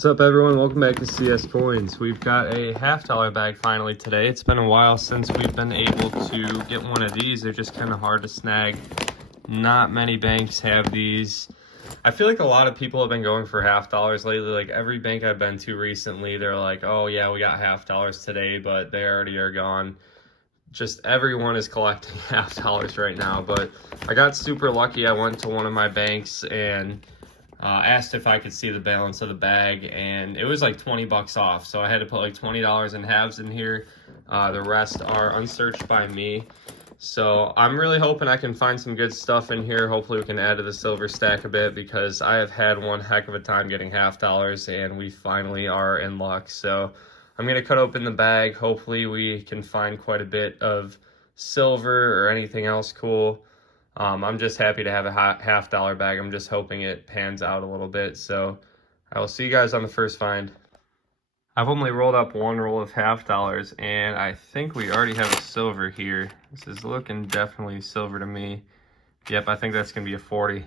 What's up, everyone? Welcome back to CS Coins. We've got a $half bag finally today. It's been a while since we've been able to get one of these. They're just kind of hard to snag. Not many banks have these. I feel like a lot of people have been going for $half lately. Like every bank I've been to recently, they're like, oh yeah, we got $half today, but they already are gone. Just everyone is collecting $half right now. But I got super lucky. I went to one of my banks and asked if I could see the balance of the bag, and it was like 20 bucks off. So I had to put like $20 in halves in here. The rest are unsearched by me. So I'm really hoping I can find some good stuff in here. Hopefully we can add to the silver stack a bit, because I have had one heck of a time getting $half, and we finally are in luck. So I'm gonna cut open the bag. Hopefully we can find quite a bit of silver or anything else cool. I'm just happy to have a $half bag. I'm just hoping it pans out a little bit. So I will see you guys on the first find. I've only rolled up one roll of $half, and I think we already have a silver here. This is looking definitely silver to me. Yep, I think that's gonna be a 40.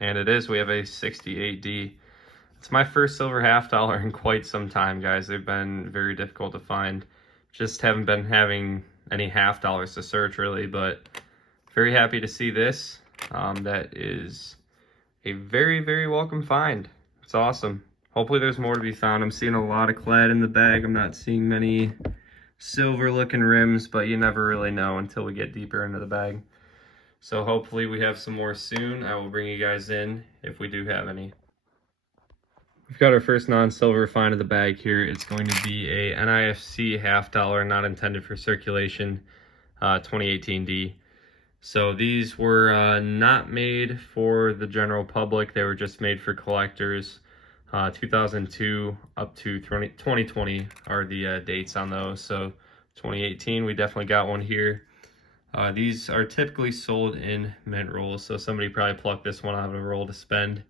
And it is. We have a 68D. It's my first silver $half in quite some time, guys. They've been very difficult to find. Just haven't been having any $half to search really, but very happy to see this. That is a very, very welcome find. It's awesome. Hopefully there's more to be found. I'm seeing a lot of clad in the bag. I'm not seeing many silver looking rims, but you never really know until we get deeper into the bag. So hopefully we have some more soon. I will bring you guys in if we do have any. We've got our first non-silver find of the bag here. It's going to be a NIFC $half, not intended for circulation, 2018D. So these were not made for the general public. They were just made for collectors. 2002 up to 2020 are the dates on those. So 2018, we definitely got one here. These are typically sold in mint rolls, so somebody probably plucked this one out of a roll to spend.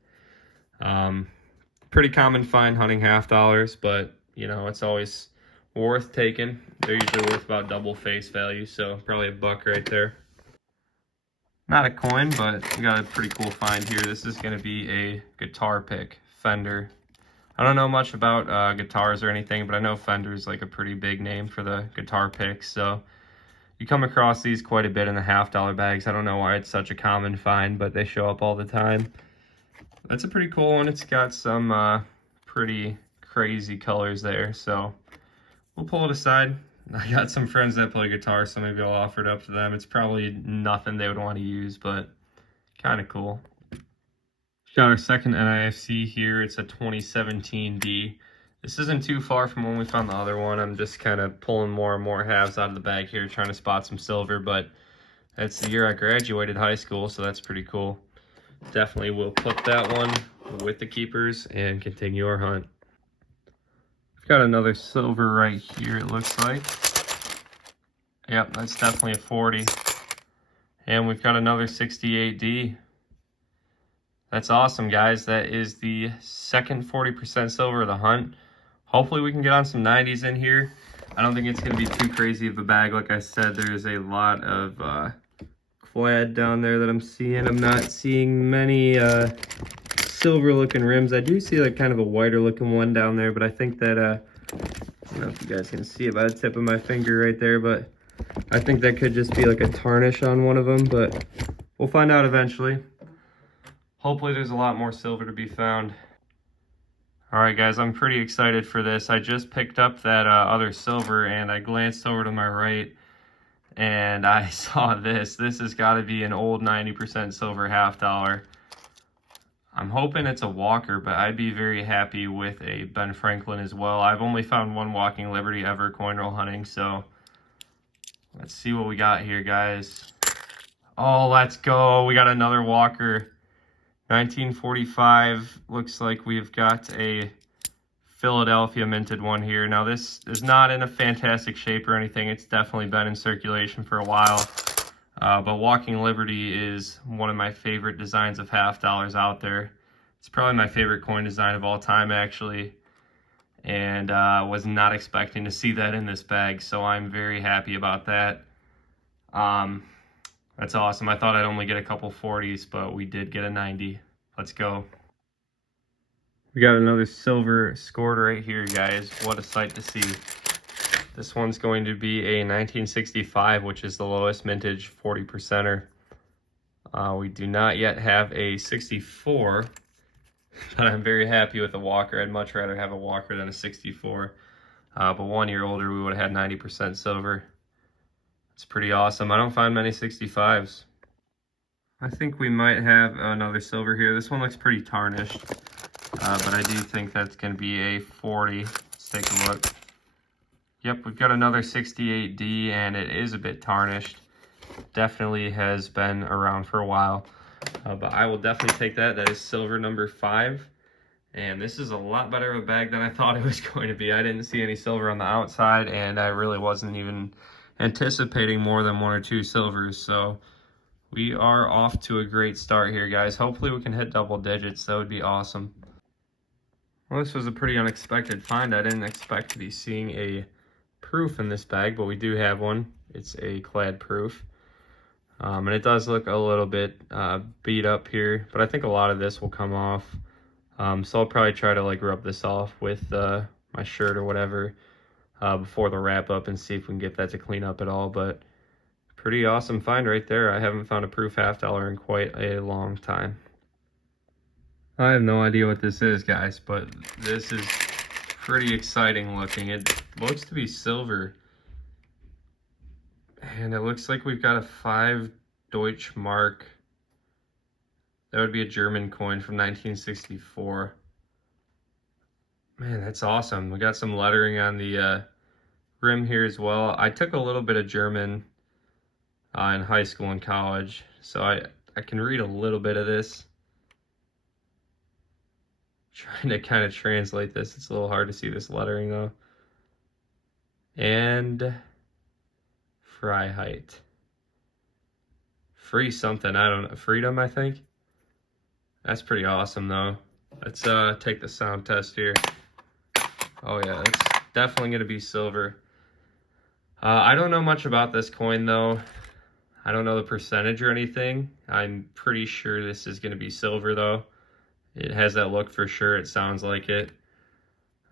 Pretty common find hunting $half, but you know, it's always worth taking. They're usually worth about double face value, so probably a buck right there. Not a coin, but we got a pretty cool find here. This is going to be a guitar pick, Fender. I don't know much about guitars or anything, but I know Fender is like a pretty big name for the guitar picks. So you come across these quite a bit in the $half bags. I don't know why it's such a common find, but they show up all the time. That's a pretty cool one. It's got some pretty crazy colors there. So we'll pull it aside. I got some friends that play guitar, so maybe I'll offer it up to them. It's probably nothing they would want to use, but kind of cool. Got our second NIFC here. It's a 2017D. This isn't too far from when we found the other one. I'm just kind of pulling more and more halves out of the bag here, trying to spot some silver, but that's the year I graduated high school, so that's pretty cool. Definitely will put that one with the keepers and continue our hunt. Got another silver right here, it looks like. Yep, that's definitely a 40. And we've got another 68D. That's awesome, guys. That is the second 40% silver of the hunt. Hopefully we can get on some 90s in here. I don't think it's going to be too crazy of a bag. Like I said, there's a lot of clad down there that I'm seeing. I'm not seeing many silver looking rims. I do see like kind of a whiter looking one down there, but I think that I don't know if you guys can see it by the tip of my finger right there, but I think that could just be like a tarnish on one of them, but we'll find out eventually. Hopefully there's a lot more silver to be found. All right, guys, I'm pretty excited for this. I just picked up that other silver, and I glanced over to my right and I saw this. This has got to be an old 90% silver $half. I'm hoping it's a Walker, but I'd be very happy with a Ben Franklin as well. I've only found one Walking Liberty ever coin roll hunting, so let's see what we got here, guys. Oh, let's go. We got another Walker. 1945. Looks like we've got a Philadelphia minted one here. Now, this is not in a fantastic shape or anything. It's definitely been in circulation for a while. But Walking Liberty is one of my favorite designs of $half out there. It's probably my favorite coin design of all time, actually. And was not expecting to see that in this bag, so I'm very happy about that. That's awesome. I thought I'd only get a couple 40s, but we did get a 90. Let's go. We got another silver scored right here, guys. What a sight to see. This one's going to be a 1965, which is the lowest mintage 40%er. We do not yet have a 64, but I'm very happy with the Walker. I'd much rather have a Walker than a 64. But 1 year older, we would have had 90% silver. It's pretty awesome. I don't find many 65s. I think we might have another silver here. This one looks pretty tarnished, but I do think that's going to be a 40. Let's take a look. Yep, we've got another 68D, and it is a bit tarnished. Definitely has been around for a while, but I will definitely take that. That is silver number 5. And this is a lot better of a bag than I thought it was going to be. I didn't see any silver on the outside, and I really wasn't even anticipating more than 1 or 2 silvers. So we are off to a great start here, guys. Hopefully we can hit double digits. That would be awesome. Well, this was a pretty unexpected find. I didn't expect to be seeing a proof in this bag, but we do have one. It's a clad proof. And it does look a little bit beat up here, but I think a lot of this will come off. So I'll probably try to like rub this off with my shirt or whatever before the wrap up and see if we can get that to clean up at all. But pretty awesome find right there. I haven't found a proof half dollar in quite a long time. I have no idea what this is, guys, but this is pretty exciting looking. It looks to be silver. And it looks like we've got a 5 Deutsche Mark. That would be a German coin from 1964. Man, that's awesome. We got some lettering on the rim here as well. I took a little bit of German in high school and college, so I can read a little bit of this. Trying to kind of translate this. It's a little hard to see this lettering though. And Freiheit. Free something, I don't know. Freedom, I think. That's pretty awesome though. Let's take the sound test here. Oh yeah, that's definitely gonna be silver. I don't know much about this coin though. I don't know the percentage or anything. I'm pretty sure this is gonna be silver though. It has that look for sure, it sounds like it.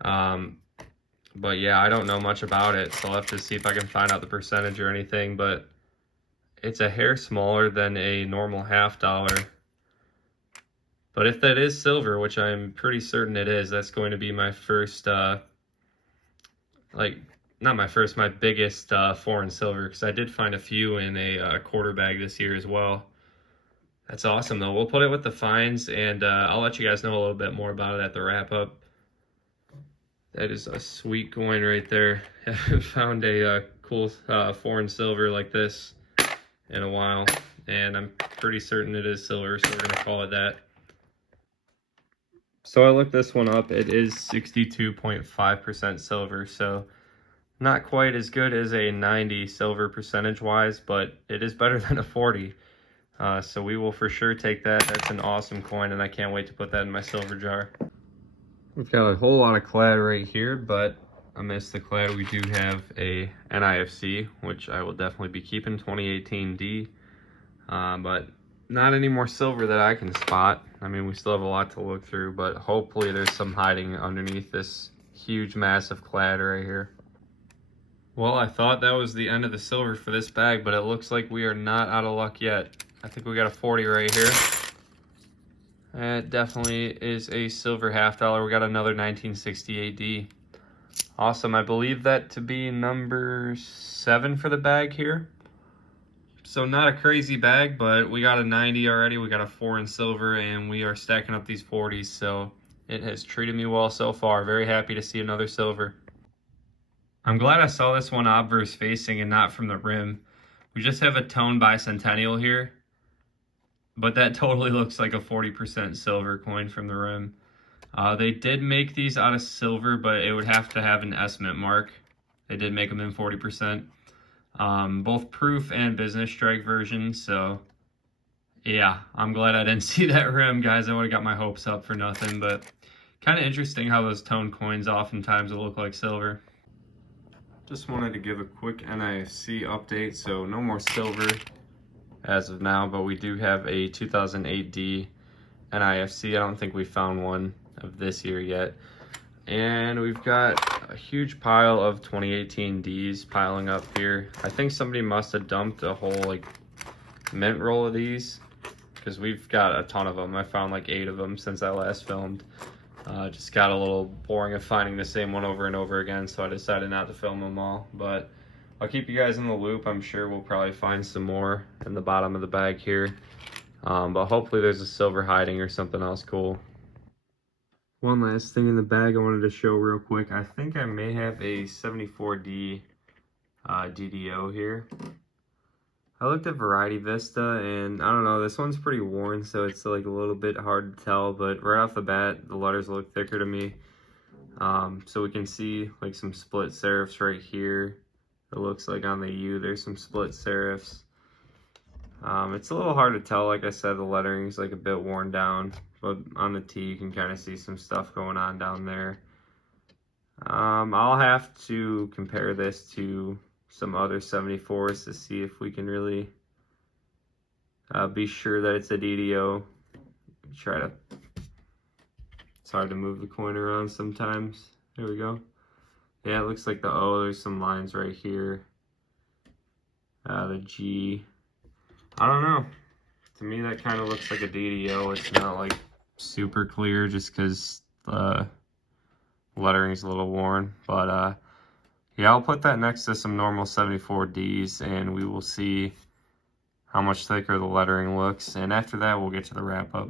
But yeah, I don't know much about it, so I'll have to see if I can find out the percentage or anything, but it's a hair smaller than a normal half dollar. But if that is silver, which I'm pretty certain it is, that's going to be my first, like, not my first, my biggest foreign silver, because I did find a few in a quarter bag this year as well. That's awesome, though. We'll put it with the finds, and I'll let you guys know a little bit more about it at the wrap-up. That is a sweet coin right there. I haven't found a cool foreign silver like this in a while, and I'm pretty certain it is silver, so we're going to call it that. So I looked this one up. It is 62.5% silver, so not quite as good as a 90 silver percentage-wise, but it is better than a 40. So we will for sure take that. That's an awesome coin, and I can't wait to put that in my silver jar. We've got a whole lot of clad right here, but amidst the clad, we do have a NIFC, which I will definitely be keeping, 2018D. But not any more silver that I can spot. I mean, we still have a lot to look through, but hopefully there's some hiding underneath this huge, massive clad right here. Well, I thought that was the end of the silver for this bag, but it looks like we are not out of luck yet. I think we got a 40 right here. It definitely is a silver half dollar. We got another 1968D. Awesome. I believe that to be number 7 for the bag here. So not a crazy bag, but we got a 90 already. We got a 4 in silver, and we are stacking up these 40s. So it has treated me well so far. Very happy to see another silver. I'm glad I saw this one obverse facing and not from the rim. We just have a tone bicentennial here, but that totally looks like a 40% silver coin from the rim. They did make these out of silver, but it would have to have an S mint mark. They did make them in 40%. Both proof and business strike versions, so yeah, I'm glad I didn't see that rim, guys. I would have got my hopes up for nothing, but kind of interesting how those tone coins oftentimes will look like silver. Just wanted to give a quick NIFC update. So no more silver as of now, but we do have a 2008D NIFC. I don't think we found one of this year yet. And we've got a huge pile of 2018 Ds piling up here. I think somebody must have dumped a whole like mint roll of these, because we've got a ton of them. I found like 8 of them since I last filmed. Just got a little boring of finding the same one over and over again, so I decided not to film them all. But I'll keep you guys in the loop. I'm sure we'll probably find some more in the bottom of the bag here. But hopefully there's a silver hiding or something else cool. One last thing in the bag I wanted to show real quick. I think I may have a 74D DDO here. I looked at Variety Vista, and I don't know, this one's pretty worn, so it's like a little bit hard to tell, but right off the bat, the letters look thicker to me. So we can see like some split serifs right here. It looks like on the U there's some split serifs. It's a little hard to tell, like I said, the lettering's like a bit worn down, but on the T you can kind of see some stuff going on down there. I'll have to compare this to some other 74s to see if we can really be sure that it's a DDO. It's hard to move the coin around sometimes. There we go. Yeah, it looks like the O, there's some lines right here. The G, I don't know. To me, that kind of looks like a DDO. It's not like super clear just because the lettering's a little worn. But yeah, I'll put that next to some normal 74Ds and we will see how much thicker the lettering looks. And after that, we'll get to the wrap up.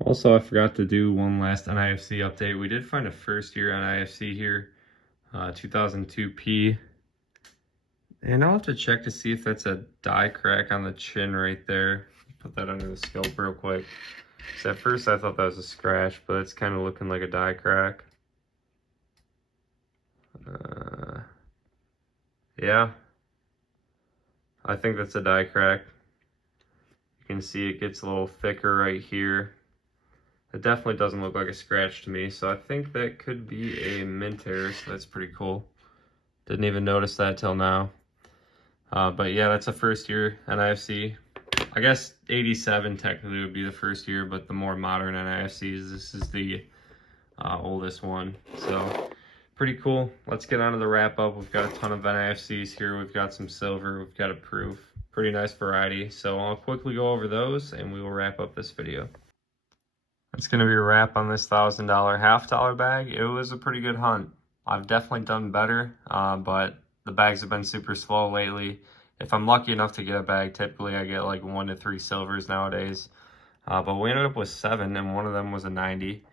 Also, I forgot to do one last NIFC update. We did find a first year NIFC here, 2002P. And I'll have to check to see if that's a die crack on the chin right there. Put that under the scope real quick. So at first I thought that was a scratch, but it's kind of looking like a die crack. Yeah, I think that's a die crack. You can see it gets a little thicker right here. It definitely doesn't look like a scratch to me, so I think that could be a mint error, so that's pretty cool. Didn't even notice that till now. But yeah, that's a first year NIFC. I guess 87 technically would be the first year, but the more modern NIFCs, this is the oldest one. So pretty cool. Let's get on to the wrap up. We've got a ton of NIFCs here. We've got some silver. We've got a proof. Pretty nice variety. So I'll quickly go over those and we will wrap up this video. That's going to be a wrap on this $1,000 half dollar bag. It was a pretty good hunt. I've definitely done better, but the bags have been super slow lately. If I'm lucky enough to get a bag, typically I get like 1 to 3 silvers nowadays. But we ended up with 7, and one of them was a 90.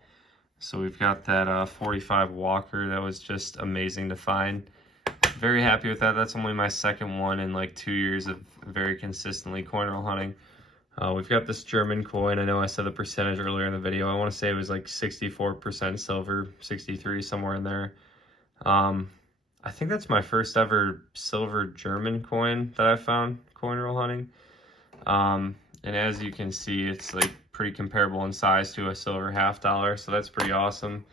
So we've got that 45 Walker that was just amazing to find. Very happy with that. That's only my second one in like 2 years of very consistently coin roll hunting. We've got this German coin. I know I said the percentage earlier in the video. I want to say it was like 64% silver, 63, somewhere in there. I think that's my first ever silver German coin that I found coin roll hunting. And as you can see, it's like pretty comparable in size to a silver half dollar, so that's pretty awesome.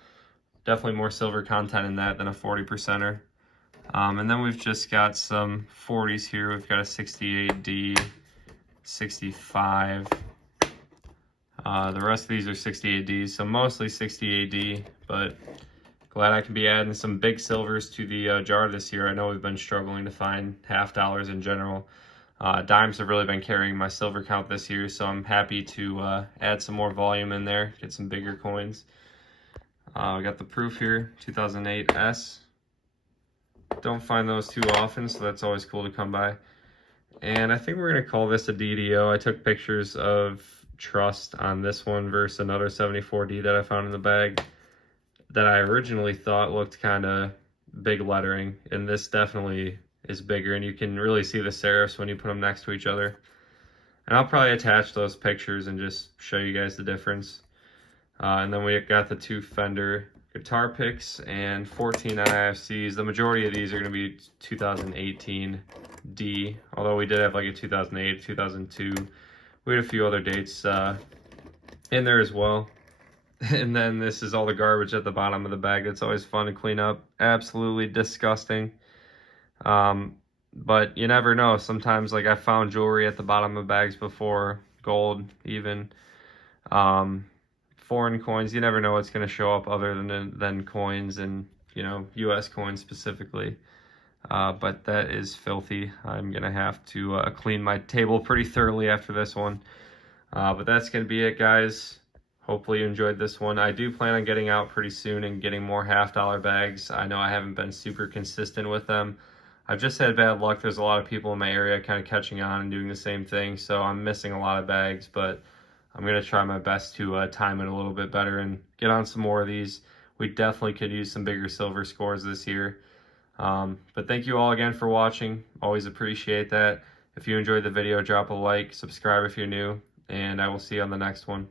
Definitely more silver content in that than a 40%er. And then we've just got some 40s here. We've got a 68D, 65. The rest of these are 68Ds, so mostly 68D, but glad I can be adding some big silvers to the jar this year. I know we've been struggling to find half dollars in general. Dimes have really been carrying my silver count this year, so I'm happy to add some more volume in there, get some bigger coins. We got the proof here, 2008 S. Don't find those too often, so that's always cool to come by. And I think we're going to call this a DDO. I took pictures of Trust on this one versus another 74D that I found in the bag that I originally thought looked kind of big lettering, and this definitely is bigger, and you can really see the serifs when you put them next to each other. And I'll probably attach those pictures and just show you guys the difference. And then we got the 2 Fender guitar picks and 14 NIFCs. The majority of these are going to be 2018 D, although we did have like a 2008, 2002. We had a few other dates in there as well. And then this is all the garbage at the bottom of the bag. That's always fun to clean up. Absolutely disgusting. But you never know. Sometimes, like, I found jewelry at the bottom of bags before, gold even. foreign coins. You never know what's going to show up other than coins and, you know, US coins specifically. But that is filthy. I'm going to have to clean my table pretty thoroughly after this one. But that's going to be it, guys. Hopefully you enjoyed this one. I do plan on getting out pretty soon and getting more half-dollar bags. I know I haven't been super consistent with them. I've just had bad luck. There's a lot of people in my area kind of catching on and doing the same thing, so I'm missing a lot of bags, but I'm going to try my best to time it a little bit better and get on some more of these. We definitely could use some bigger silver scores this year. But thank you all again for watching. Always appreciate that. If you enjoyed the video, drop a like, subscribe if you're new, and I will see you on the next one.